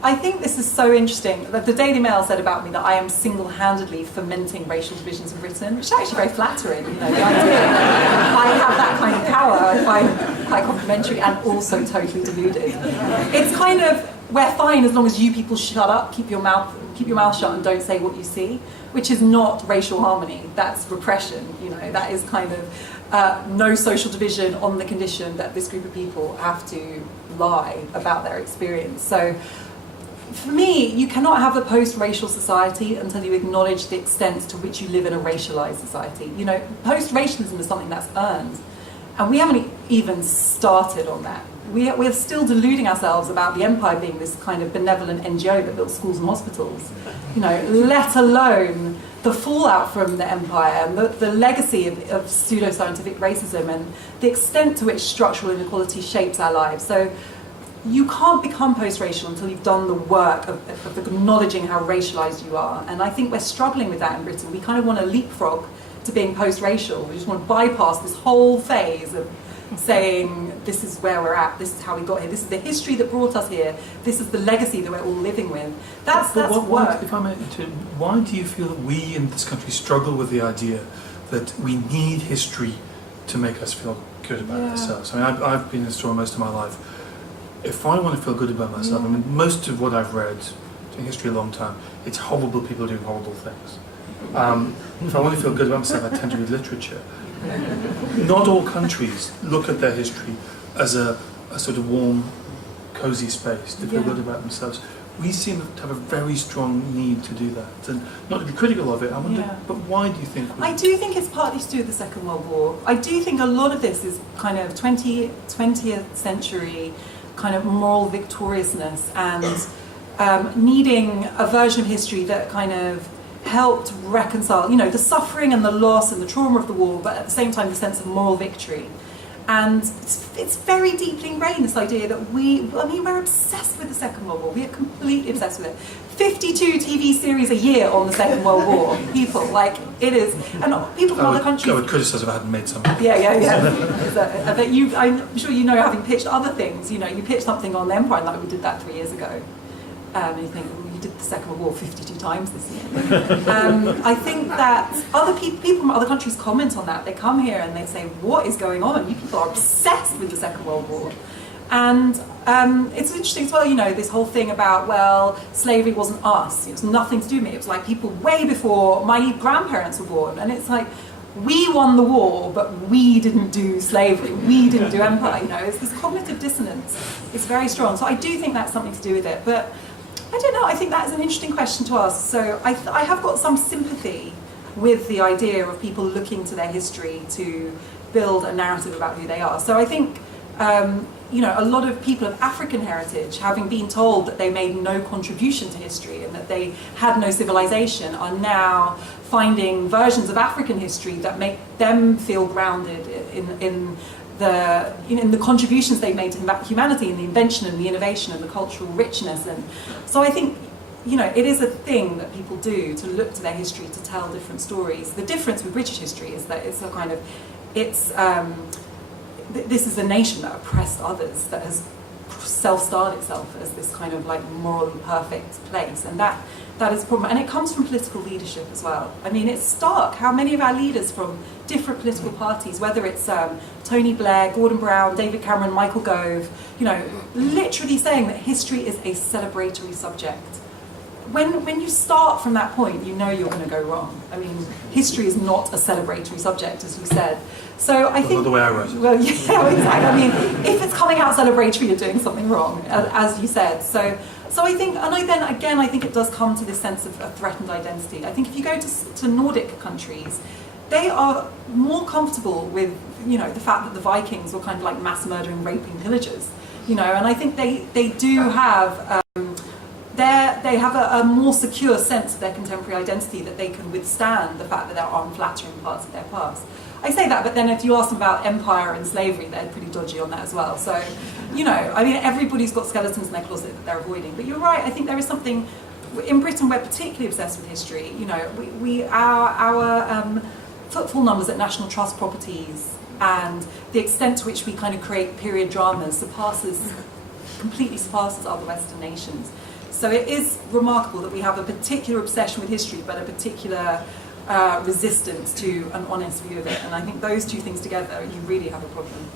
I think this is so interesting. The Daily Mail said about me that I am single-handedly fomenting racial divisions in Britain, which is actually very flattering. You know, the idea I have that kind of power, I find quite complimentary and also totally deluded. It's kind of, we're fine as long as you people shut up, keep your mouth shut and don't say what you see, which is not racial harmony. That's repression. You know, that is kind of no social division on the condition that this group of people have to lie about their experience. So, for me, you cannot have a post-racial society until you acknowledge the extent to which you live in a racialized society. You know, post-racialism is something that's earned, and we haven't even started on that. We're still deluding ourselves about the empire being this kind of benevolent NGO that built schools and hospitals, you know, let alone the fallout from the empire and the legacy of pseudo-scientific racism and the extent to which structural inequality shapes our lives. So you can't become post-racial until you've done the work of acknowledging how racialized you are. And I think we're struggling with that in Britain. We kind of want to leapfrog to being post-racial. We just want to bypass this whole phase of saying, this is where we're at, this is how we got here, this is the history that brought us here, this is the legacy that we're all living with. That's work. If I may, why do you feel that we in this country struggle with the idea that we need history to make us feel good about ourselves? I mean, I've been a historian most of my life. If I want to feel good about myself, I mean, most of what I've read in history a long time, it's horrible people doing horrible things. If I want to feel good about myself, I tend to read literature. Not all countries look at their history as a sort of warm, cosy space to feel good about themselves. We seem to have a very strong need to do that, and not to be critical of it. I wonder, but why do you think? I do think it's partly to do with the Second World War. I do think a lot of this is kind of 20th century kind of moral victoriousness and needing a version of history that kind of helped reconcile, you know, the suffering and the loss and the trauma of the war, but at the same time the sense of moral victory. And it's very deeply ingrained, this idea that we're obsessed with the Second World War. We are completely obsessed with it. 52 TV series a year on the Second World War. People, like, it is, and people from other countries. I would criticise if I hadn't made something. Yeah. But I'm sure you know, having pitched other things, you know, you pitch something on the Empire, like we did that 3 years ago. And you think, well, you did the Second World War 52 times this year. I think that other people from other countries comment on that. They come here and they say, what is going on? You people are obsessed with the Second World War. And it's interesting as well, you know, this whole thing about, well, slavery wasn't us. It was nothing to do with me. It was like people way before my grandparents were born. And it's like, we won the war, but we didn't do slavery. We didn't do empire. You know, it's this cognitive dissonance. It's very strong. So I do think that's something to do with it. But I don't know, I think that is an interesting question to ask. So I have got some sympathy with the idea of people looking to their history to build a narrative about who they are. So I think, you know, a lot of people of African heritage, having been told that they made no contribution to history and that they had no civilization, are now finding versions of African history that make them feel grounded in the contributions they've made to humanity and the invention and the innovation and the cultural richness. And so I think, you know, it is a thing that people do to look to their history to tell different stories. The difference with British history is that it's a kind of, this is a nation that oppressed others, that has self-styled itself as this kind of like morally perfect place, and that is a problem. And it comes from political leadership as well. I mean, it's stark how many of our leaders from different political parties, whether it's Tony Blair, Gordon Brown, David Cameron, Michael Gove, you know, literally saying that history is a celebratory subject. When you start from that point, you know you're going to go wrong. I mean, history is not a celebratory subject, as you said. So I think... Not the way I wrote it. Well, yeah, exactly. I mean, if it's coming out celebratory, you're doing something wrong, as you said. So I think, and I think it does come to this sense of a threatened identity. I think if you go to Nordic countries, they are more comfortable with, you know, the fact that the Vikings were kind of like mass murdering, raping pillagers, you know, and I think they do have... They have a more secure sense of their contemporary identity, that they can withstand the fact that there are unflattering parts of their past. I say that, but then if you ask them about empire and slavery, they're pretty dodgy on that as well. So, you know, I mean, everybody's got skeletons in their closet that they're avoiding. But you're right, I think there is something, in Britain we're particularly obsessed with history. You know, our footfall numbers at National Trust properties and the extent to which we kind of create period dramas completely surpasses other Western nations. So it is remarkable that we have a particular obsession with history, but a particular resistance to an honest view of it. And I think those two things together, you really have a problem.